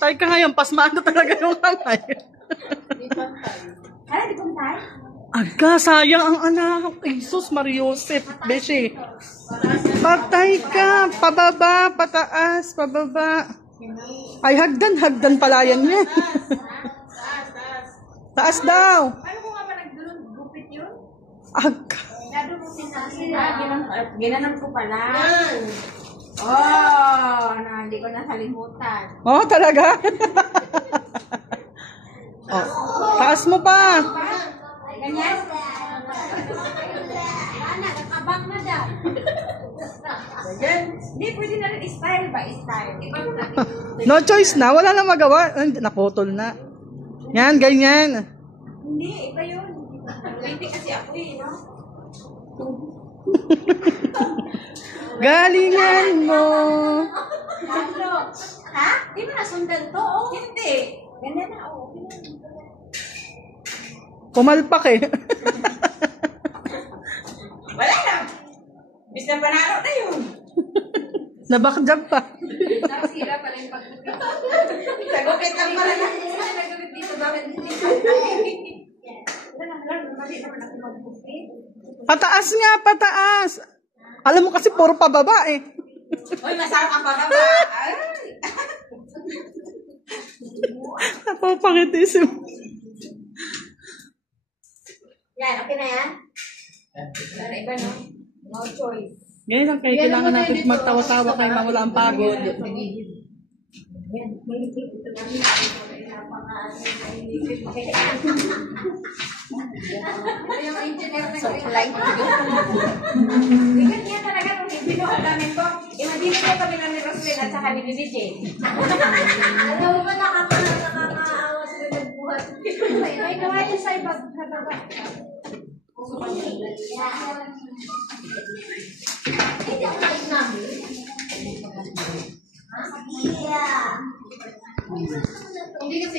Tay ka ngayon, pasmaan na talaga yung kamay. Ay, di pantay? Aga, sayang ang anak. Jesus, Mariosep, Beshi. Patay ka. Pababa, pataas, pababa. Ay, hagdan pala yan niya. Taas daw. Ano ko nga ba nagdulong-gupit yun? Aga. Nadulupit na sila. Ginanam ko pala. Oh, hindi ko nakalimutan. Oh, talaga? Oh, taas mo pa. Ganyan? Ana, nakabang na daw. Hindi, pwede na rin style ba? Style. No choice na. Wala na magawa. Naputol na. Yan, ganyan. Hindi, iba yun. Hindi kasi ako no? Galingan mo. Ha? Di ba nasundan to? Oh. Hindi. Ganyan na, oh. Pumalpak eh. Wala na. Bis na panalo na yun. Nabakjab pa. Nakasira pala yung pagkukit. Sagupit lang pala na. Nagupit dito, bakit hindi? Mali naman ako magkukit. Pataas nga, pataas. Alam mo kasi puro pababa eh. Uy, masarap ang pababa. Ay. Napapakitisip. Yan, okay na yan? Wala iba, no? No choice. Ngayon lang kayo, kailangan natin magtawa-tawa kayo na wala ang pagod. So, like, bigat niya talaga nung binuhat namin ko. Imagine ko kami na ni Roslyn at saka ni Bibi Jane. Alam mo ba nakakaawa sila nagbuhat? Ay, gawain sa ibang kataga. Hindi ako like namin. Hindi kasi